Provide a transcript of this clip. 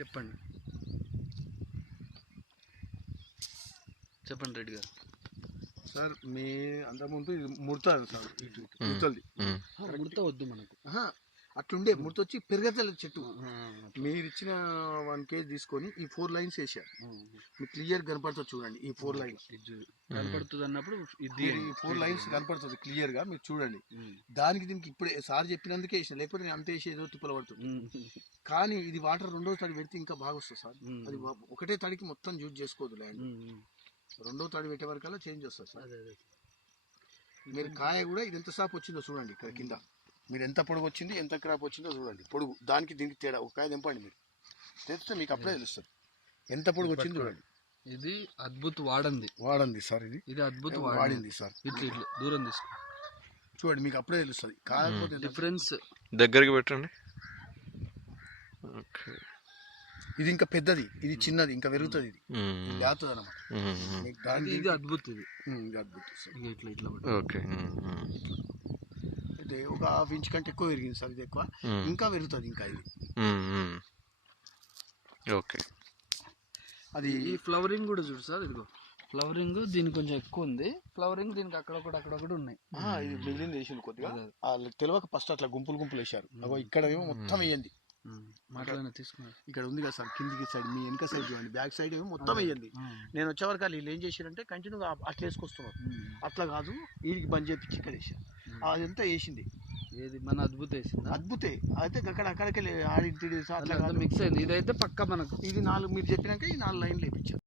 చెప్పండి చెప్పండి రెడ్డి గారు. సార్ మీ అంతకుముందు ముడతారు సార్, ఇటు ముడతది ముడత వద్దు మనకు, అట్లుండే ముడత వచ్చి పెరగతలేదు చెట్టు. మీరు ఇచ్చిన 1 kg తీసుకొని ఈ 4 lines వేసారు, మీకు క్లియర్ కనపడుతుంది చూడండి. ఈ 4 lines కనపడుతుంది అన్నప్పుడు ఈ 4 lines కనపడుతుంది క్లియర్ గా, మీరు చూడండి. దానికి దీనికి ఇప్పుడే సార్ చెప్పినందుకే వేసిన, లేకపోతే నేను అంతే వేసి ఏదో తిప్పలు పడుతుంది. కానీ ఇది వాటర్ రెండో తడి పెడితే ఇంకా బాగా వస్తుంది సార్. అది ఒకటే తడికి మొత్తం యూజ్ చేసుకోవద్దు ల్యాండ్, రెండో తడి పెట్టే వరకల్లా చేంజ్ వస్తుంది సార్. మీరు కాయ కూడా ఇది ఎంత సాపు వచ్చిందో చూడండి, ఇక్కడ కింద మీరు ఎంత పొడుగు వచ్చింది ఎంత క్రాప్ వచ్చిందో చూడండి. పొడుగు దానికి దీనికి తేడా ఒక కాయ తెంపండి, మీరు తెస్తే మీకు అప్పుడే తెలుస్తుంది ఎంత పొడుగు వచ్చింది చూడండి. ఇది అద్భుత వాడంది సార్, ఇది అద్భుత వాడింది సార్. ఇట్లా దూరం తీసుకో చూడండి, మీకు అప్పుడే తెలుస్తుంది. కాకపోతే డిఫరెన్స్ దగ్గరికి పెట్టండి. ఇది ఇంకా పెద్దది, ఇది చిన్నది, ఇంకా పెరుగుతుంది. ఇది లేతుంది అన్నమాట. ఇది అద్భుత, ఇది అద్భుతం సార్. ఇట్లా ఇట్లా అయితే ఒక 1/2 inch కంటే ఎక్కువ పెరిగింది సార్. ఇది ఎక్కువ ఇంకా పెరుగుతుంది ఇంకా ఇది. ఓకే, అది ఈ ఫ్లవరింగ్ కూడా చూడు సార్, ఇదిగో ఫ్లవరింగ్ దీనికి కొంచెం ఎక్కువ ఉంది, ఫ్లవరింగ్ దీనికి అక్కడొకటి ఉన్నాయి. ఇది మిగిలింది వేసింది కొద్దిగా, తెలియక ఫస్ట్ అట్లా గుంపులు వేసారు. అగో ఇక్కడ ఏమో మొత్తం వేయండి, మాట్లాడిన తీసుకున్నారు. ఇక్కడ ఉంది కదా సార్ కిందికి సైడ్, మీ వెనక సైడ్ చూడండి, బ్యాక్ సైడ్ ఏమో మొత్తం వేయండి. నేను వచ్చేవరకు వాళ్ళు ఏం చేశారంటే కంటిన్యూగా అట్లా వేసుకొస్తున్నారు. అట్లా కాదు, వీడికి బంద్ చేపించి ఇక్కడ వేసారు. అదంతా వేసింది. ఏది మన అద్భుత వేసింది, అద్భుతే. అయితే అక్కడికి ఆడి అట్లా మిక్స్ అయింది. ఇదైతే పక్క మనకు ఇది 4 మీరు చెప్పినాక ఈ 4 లైన్లు వేయించారు.